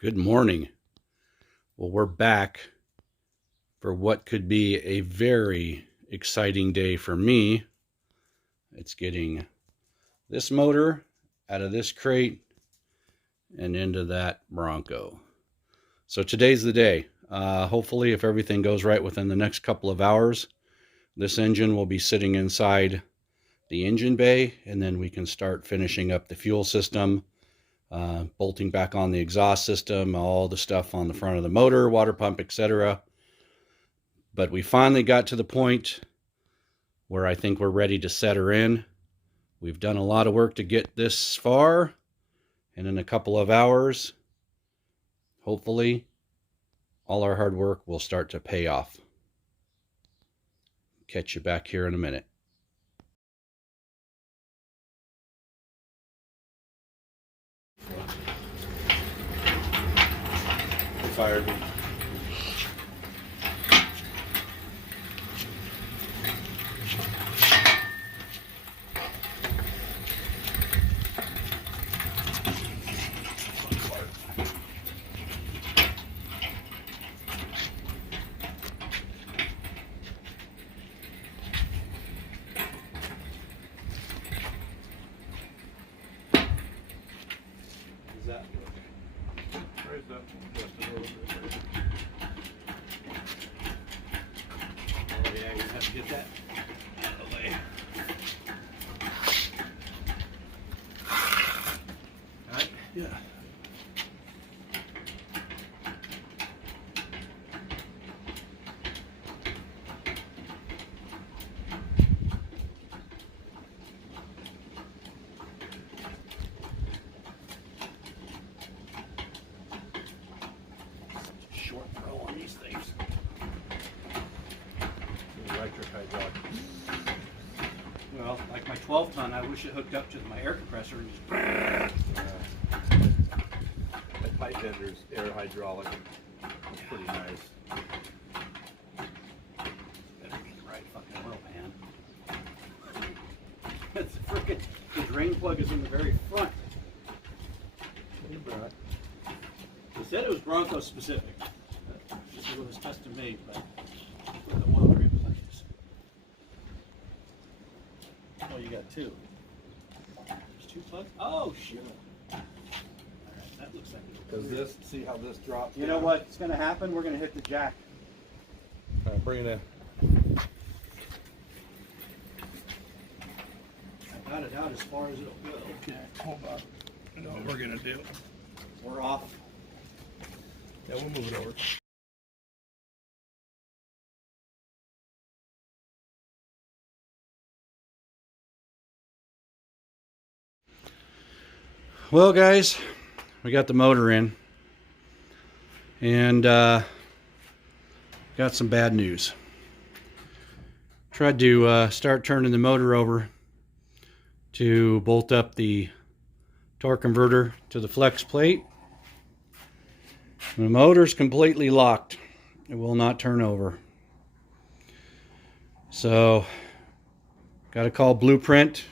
Good morning. Well, we're back for what could be a very exciting day for me. It's getting this motor out of this crate and into that Bronco. So today's the day. Hopefully, if everything goes right within the next couple of hours, this engine will be sitting inside the engine bay, and then we can start finishing up the fuel system, bolting back on the exhaust system, all the stuff on the front of the motor, water pump, etc. But we finally got to the point where I think we're ready to set her in. We've done a lot of work to get this far, and in a couple of hours, hopefully, all our hard work will start to pay off. Catch you back here in a minute. Fired me. Get that out of the way. All right. Yeah. Short throw on these things. Electric hydraulic. Well, like my 12-ton, I wish it hooked up to my air compressor and just. That pipe bender's air hydraulic. It's pretty nice. Better be the right fucking oil pan. It's freaking. The drain plug is in the very front. They said it was Bronco specific. It was custom made, but with the oil replenishes. Oh, you got two. There's two plugs? Oh, shit. All right, that looks like it. Because this, see how this drops? You know what's going to happen? We're going to hit the jack. All right, bring it in. I got it out as far as it'll go. Okay, hold on. You know what we're going to do? We're off. Yeah, we'll move it over. Well, guys, we got the motor in, and got some bad news. Tried to start turning the motor over to bolt up the torque converter to the flex plate. The motor's completely locked. It will not turn over. So, got to call Blueprint.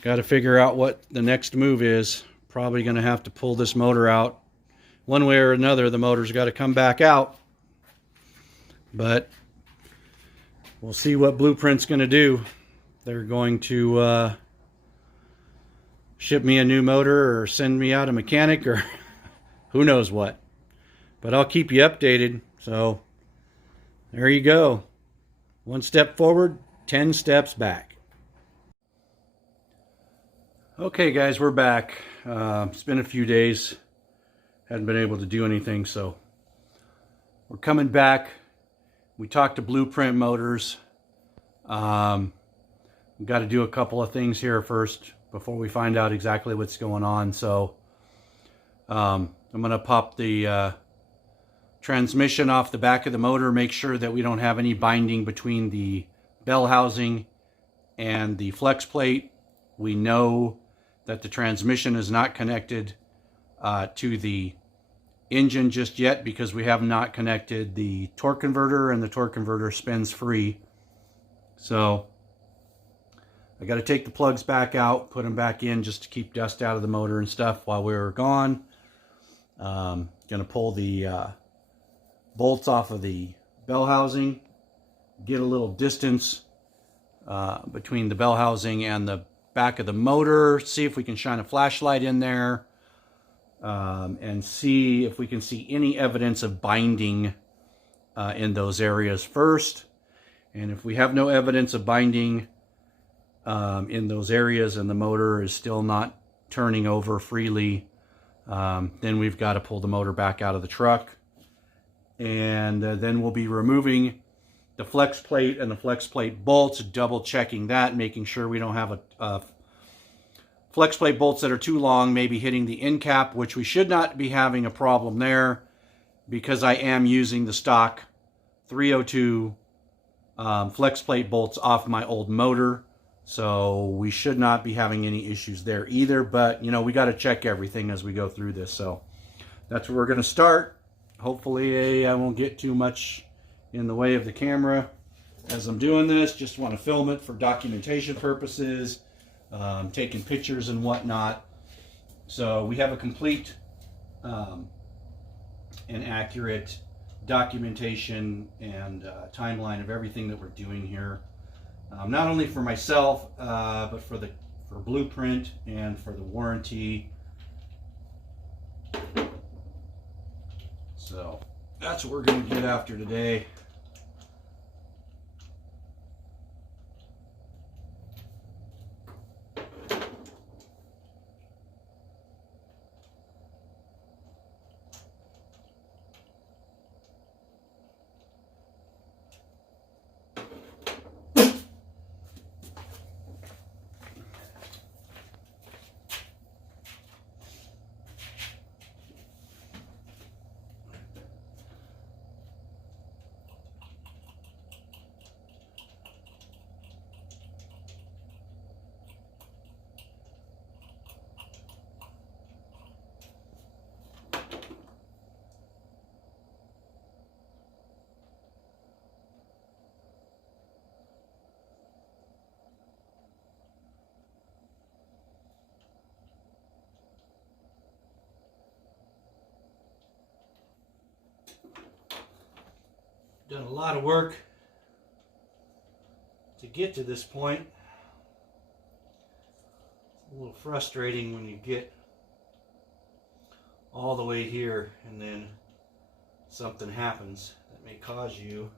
Got to figure out what the next move is. Probably going to have to pull this motor out. One way or another, the motor's got to come back out. But we'll see what Blueprint's going to do. They're going to ship me a new motor or send me out a mechanic or who knows what. But I'll keep you updated. So there you go. One step forward, 10 steps back. Okay, guys, we're back. It's been a few days. Hadn't been able to do anything, so we're coming back. We talked to Blueprint Motors. We've got to do a couple of things here first before we find out exactly what's going on. So I'm going to pop the transmission off the back of the motor, make sure that we don't have any binding between the bell housing and the flex plate. We know that the transmission is not connected to the engine just yet because we have not connected the torque converter, and the torque converter spins free. So I got to take the plugs back out, put them back in just to keep dust out of the motor and stuff while we were gone. Going to pull the bolts off of the bell housing, get a little distance between the bell housing and the back of the motor, see if we can shine a flashlight in there, and see if we can see any evidence of binding in those areas first. And if we have no evidence of binding in those areas and the motor is still not turning over freely, then we've got to pull the motor back out of the truck. And then we'll be removing the flex plate and the flex plate bolts, double checking that, making sure we don't have a flex plate bolts that are too long, maybe hitting the end cap, which we should not be having a problem there because I am using the stock 302 flex plate bolts off my old motor. So we should not be having any issues there either. But, you know, we got to check everything as we go through this. So that's where we're going to start. Hopefully I won't get too much in the way of the camera as I'm doing this. Just want to film it for documentation purposes, taking pictures and whatnot. So we have a complete and accurate documentation and timeline of everything that we're doing here. Not only for myself, but for Blueprint and for the warranty. So that's what we're going to get after today. Done a lot of work to get to this point. It's a little frustrating when you get all the way here and then something happens that may cause you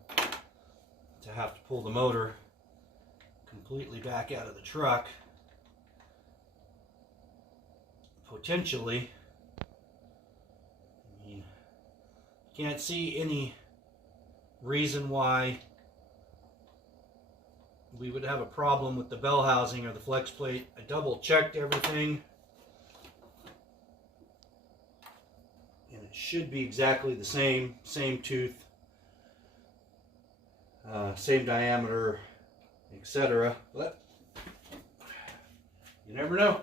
to have to pull the motor completely back out of the truck. Potentially, I mean, can't see any reason why we would have a problem with the bell housing or the flex plate. I double checked everything and it should be exactly the same tooth, same diameter, etc. But you never know.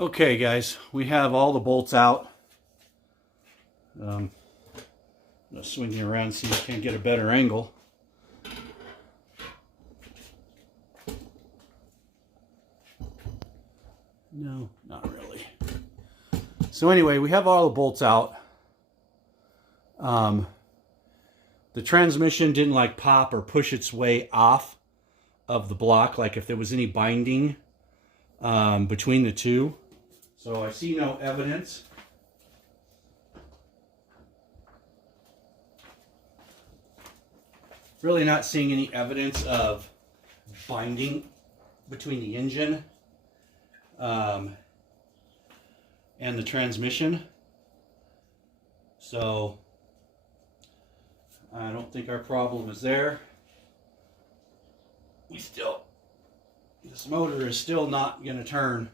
Okay, guys, we have all the bolts out. I'm gonna swing you around so you can get a better angle. No, not really. So anyway, we have all the bolts out. The transmission didn't like pop or push its way off of the block, like if there was any binding between the two. So I see no evidence. Really not seeing any evidence of binding between the engine and the transmission. So I don't think our problem is there. This motor is still not going to turn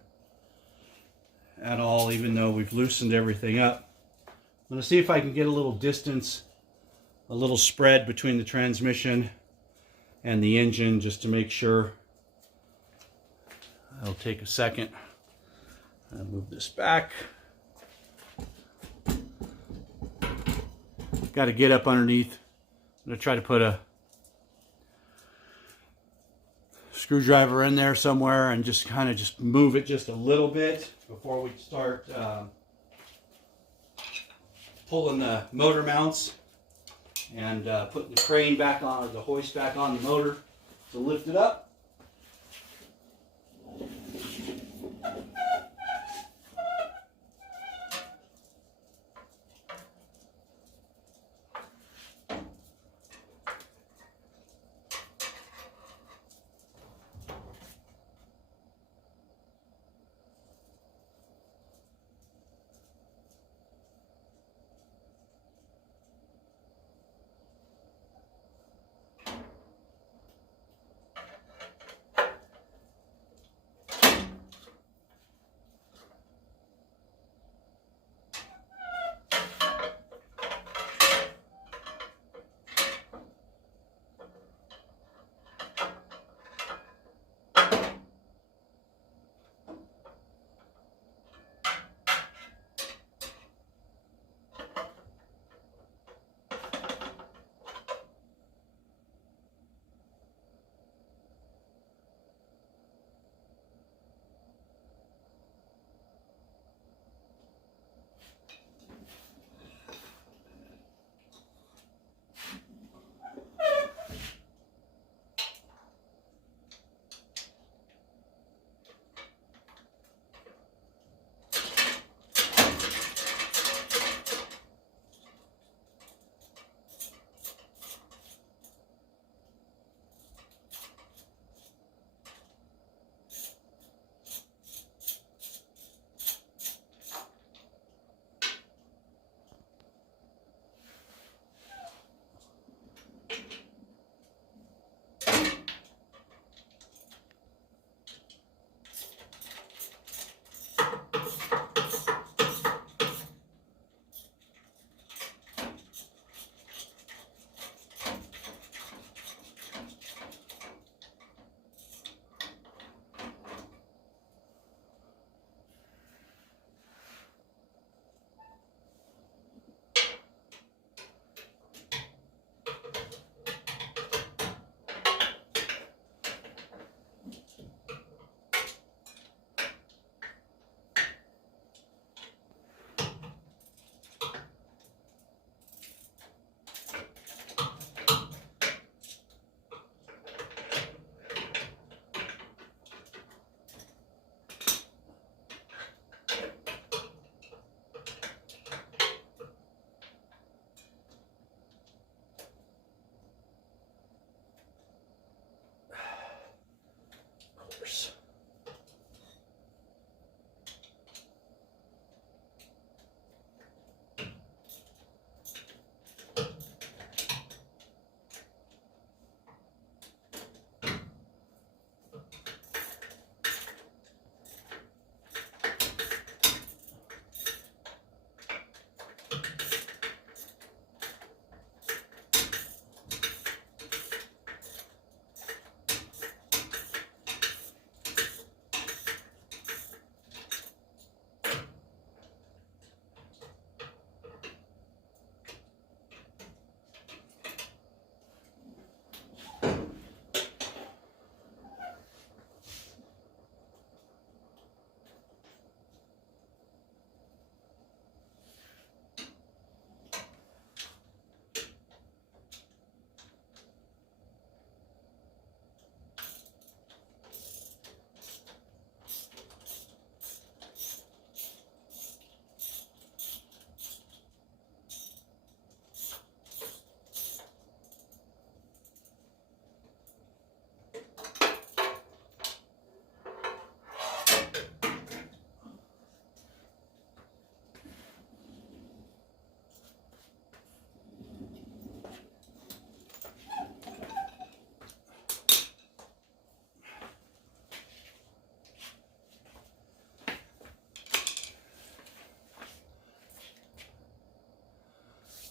at all, even though we've loosened everything up. I'm going to see if I can get a little distance, a little spread between the transmission and the engine, just to make sure. I'll take a second. I'll move this back. Got to get up underneath. I'm going to try to put a screwdriver in there somewhere and just kind of just move it just a little bit before we start pulling the motor mounts and putting the crane back on, or the hoist back on the motor to lift it up.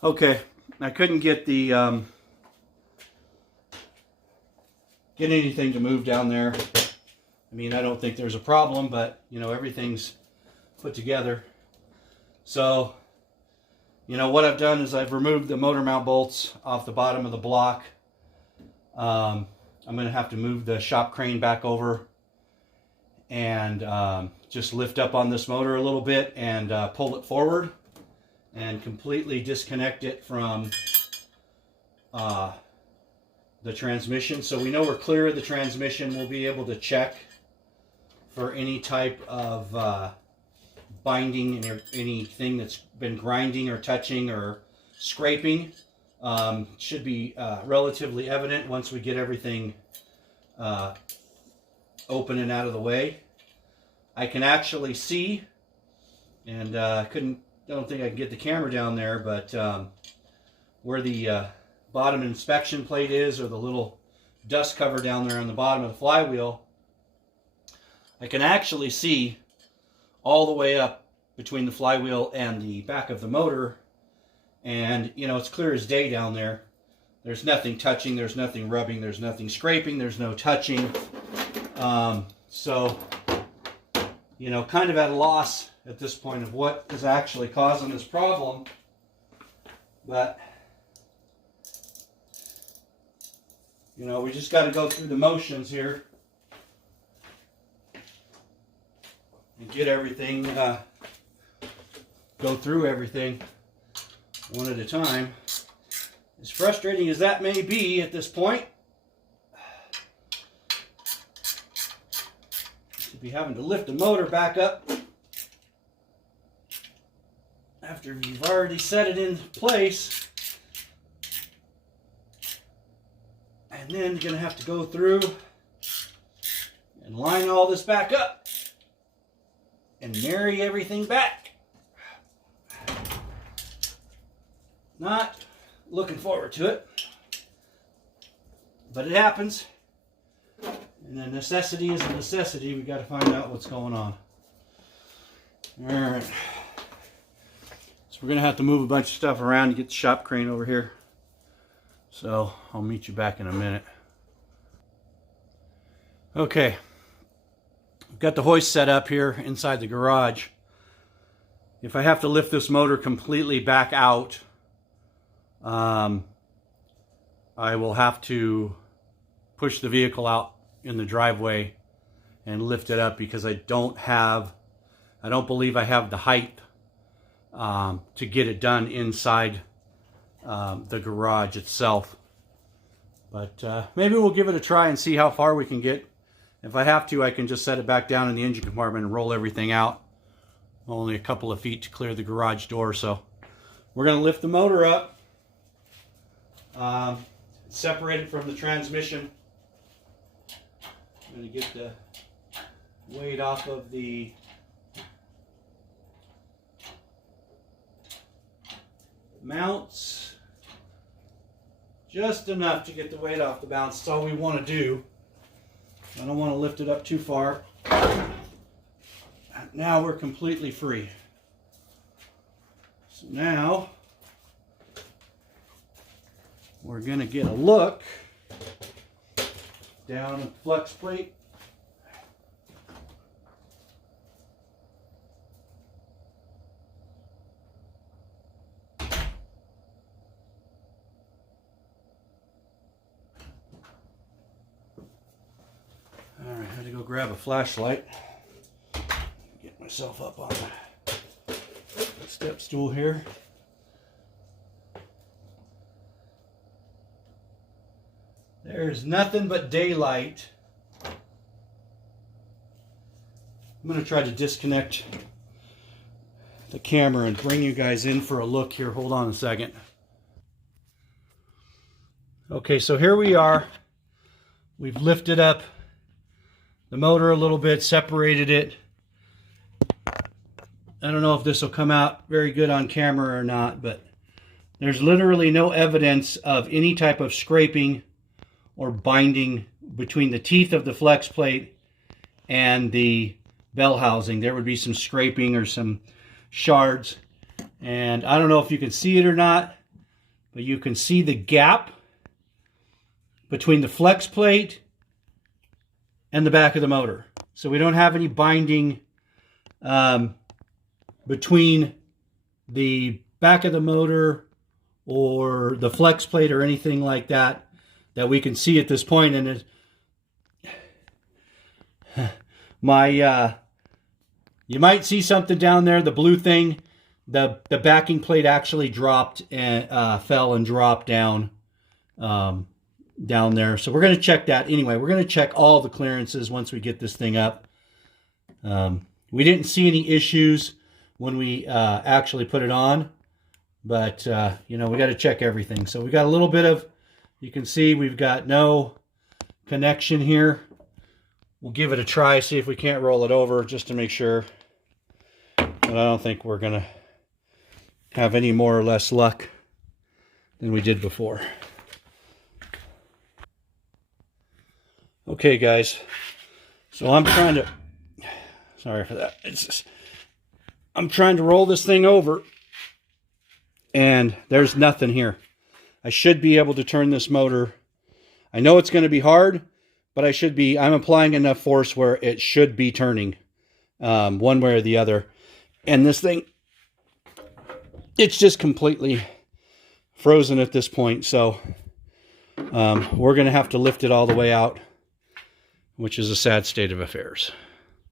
Okay, I couldn't get the get anything to move down there. I mean, I don't think there's a problem, but you know, everything's put together. So, you know, what I've done is I've removed the motor mount bolts off the bottom of the block. I'm going to have to move the shop crane back over and just lift up on this motor a little bit and pull it forward and completely disconnect it from the transmission. So we know we're clear of the transmission. We'll be able to check for any type of binding or anything that's been grinding or touching or scraping. Should be relatively evident once we get everything open and out of the way. I can actually see, and I don't think I can get the camera down there, but where the bottom inspection plate is, or the little dust cover down there on the bottom of the flywheel, I can actually see all the way up between the flywheel and the back of the motor. And, you know, it's clear as day down there. There's nothing touching, there's nothing rubbing, there's nothing scraping, there's no touching. So, you know, kind of at a loss at this point of what is actually causing this problem. But, you know, we just got to go through the motions here and get everything, go through everything one at a time. As frustrating as that may be at this point, to be having to lift the motor back up after you've already set it in place, and then you're going to have to go through and line all this back up and marry everything back. Not looking forward to it, but it happens, and a necessity is a necessity. We got to find out what's going on. All right, so we're gonna have to move a bunch of stuff around to get the shop crane over here, so I'll meet you back in a minute. Okay, I've got the hoist set up here inside the garage. If I have to lift this motor completely back out, I will have to push the vehicle out in the driveway and lift it up, because I don't believe I have the height to get it done inside the garage itself. But maybe we'll give it a try and see how far we can get. If I have to, I can just set it back down in the engine compartment and roll everything out. Only a couple of feet to clear the garage door, so we're going to lift the motor up. Separate it from the transmission. I'm going to get the weight off of the mounts. Just enough to get the weight off the mounts. That's all we want to do. I don't want to lift it up too far. Now we're completely free. So now we're going to get a look down at the flex plate. All right, I had to go grab a flashlight. Get myself up on the step stool here. There's nothing but daylight. I'm going to try to disconnect the camera and bring you guys in for a look here. Hold on a second. Okay, so here we are. We've lifted up the motor a little bit, separated it. I don't know if this will come out very good on camera or not, but there's literally no evidence of any type of scraping or binding between the teeth of the flex plate and the bell housing. There would be some scraping or some shards, and I don't know if you can see it or not, but you can see the gap between the flex plate and the back of the motor. So we don't have any binding between the back of the motor or the flex plate or anything like that we can see at this point. And you might see something down there, the blue thing, the backing plate actually dropped and fell and dropped down there. So we're going to check that anyway. We're going to check all the clearances once we get this thing up. We didn't see any issues when we actually put it on, but you know, we got to check everything. So we got a little bit of, you can see we've got no connection here. We'll give it a try, see if we can't roll it over just to make sure. But I don't think we're going to have any more or less luck than we did before. Okay, guys. So I'm trying to, sorry for that. It's just, I'm trying to roll this thing over and there's nothing here. I should be able to turn this motor. I know it's going to be hard, but I'm applying enough force where it should be turning one way or the other. And this thing, it's just completely frozen at this point. So we're going to have to lift it all the way out, which is a sad state of affairs.